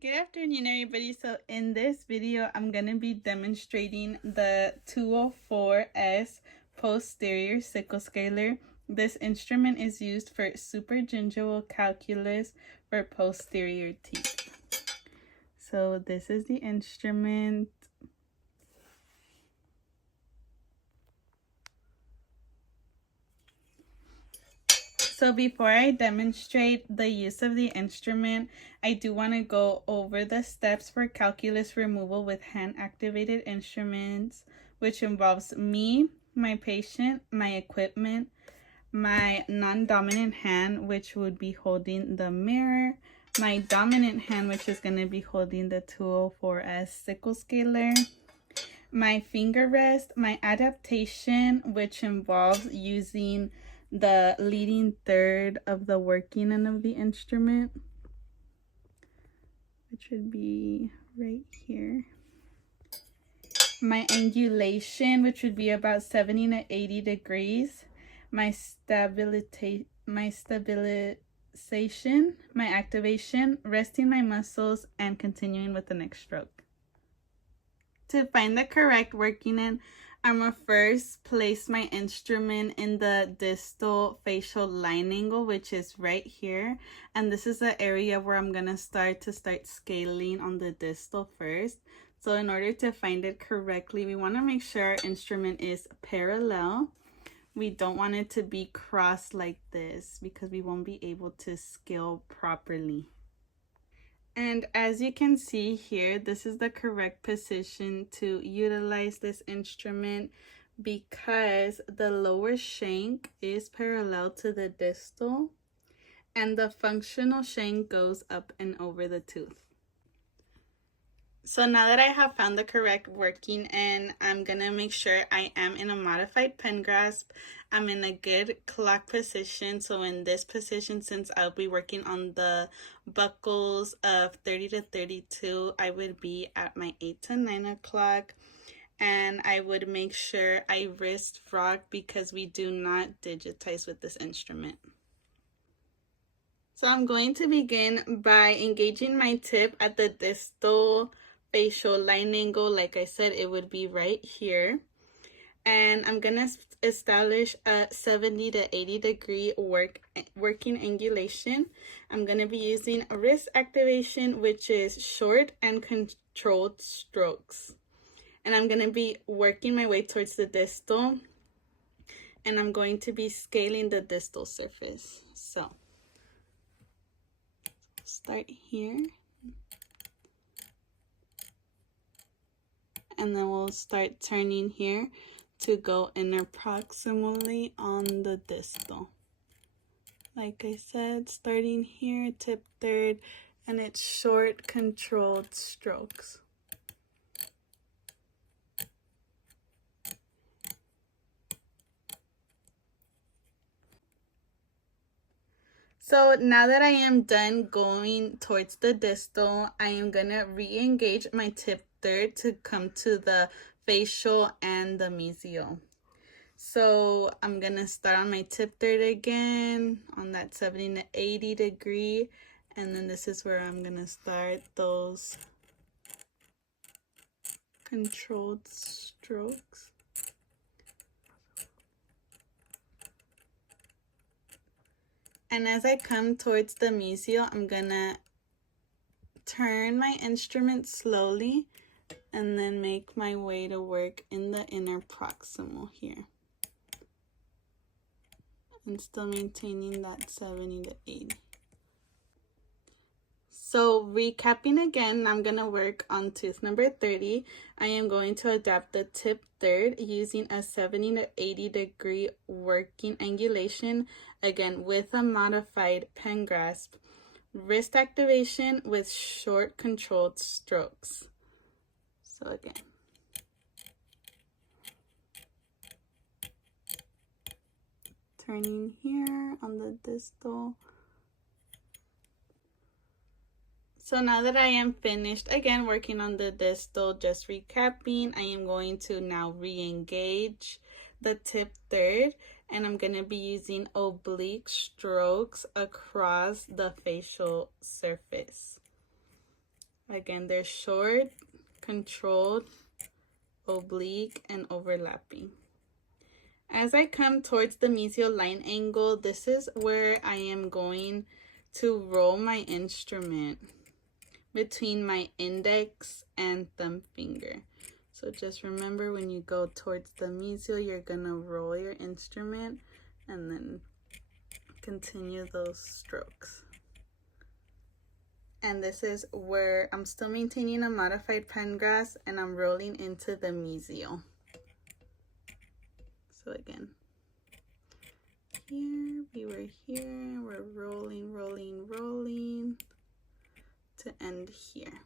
Good afternoon, everybody. So in this video, I'm going to be demonstrating the 204S posterior sickle scaler. This instrument is used for supergingival calculus for posterior teeth. So this is the instrument. So before I demonstrate the use of the instrument, I do want to go over the steps for calculus removal with hand-activated instruments, which involves me, my patient, my equipment, my non-dominant hand, which would be holding the mirror, my dominant hand, which is going to be holding the 204S sickle scaler, my finger rest, my adaptation, which involves using the leading third of the working end of the instrument, which would be right here. My angulation, which would be about 70 to 80 degrees. My stabilization, my activation, resting my muscles, and continuing with the next stroke. To find the correct working end, I'm going to first place my instrument in the distal facial line angle, which is right here. And this is the area where I'm going to start scaling on the distal first. So in order to find it correctly, we want to make sure our instrument is parallel. We don't want it to be crossed like this because we won't be able to scale properly. And as you can see here, this is the correct position to utilize this instrument because the lower shank is parallel to the distal and the functional shank goes up and over the tooth. So now that I have found the correct working end, I'm going to make sure I am in a modified pen grasp. I'm in a good clock position. So in this position, since I'll be working on the buckles of 30 to 32, I would be at my 8 to 9 o'clock. And I would make sure I wrist rock because we do not digitize with this instrument. So I'm going to begin by engaging my tip at the distal facial line angle. Like I said, it would be right here. And I'm going to establish a 70 to 80 degree working angulation. I'm going to be using a wrist activation, which is short and controlled strokes. And I'm going to be working my way towards the distal. And I'm going to be scaling the distal surface. So start here. And then we'll start turning here to go inner proximally on the distal. Like I said, starting here, tip third, and it's short, controlled strokes. So now that I am done going towards the distal, I am going to re-engage my tip third to come to the facial and the mesial. So I'm going to start on my tip third again on that 70 to 80 degree. And then this is where I'm going to start those controlled strokes. And as I come towards the mesial, I'm going to turn my instrument slowly and then make my way to work in the inner proximal here. And still maintaining that 70 to 80. So recapping again, I'm going to work on tooth number 30. I am going to adapt the tip third using a 70 to 80 degree working angulation, again with a modified pen grasp. Wrist activation with short controlled strokes. So again. Turning here on the distal. So now that I am finished, again, working on the distal, just recapping, I am going to now re-engage the tip third, and I'm going to be using oblique strokes across the facial surface. Again, they're short, controlled, oblique, and overlapping. As I come towards the mesial line angle, this is where I am going to roll my instrument between my index and thumb finger. So just remember, when you go towards the mesial, you're gonna roll your instrument and then continue those strokes. And this is where I'm still maintaining a modified pen grasp and I'm rolling into the mesial. So again, here, we were here, we're rolling, rolling, rolling to end here.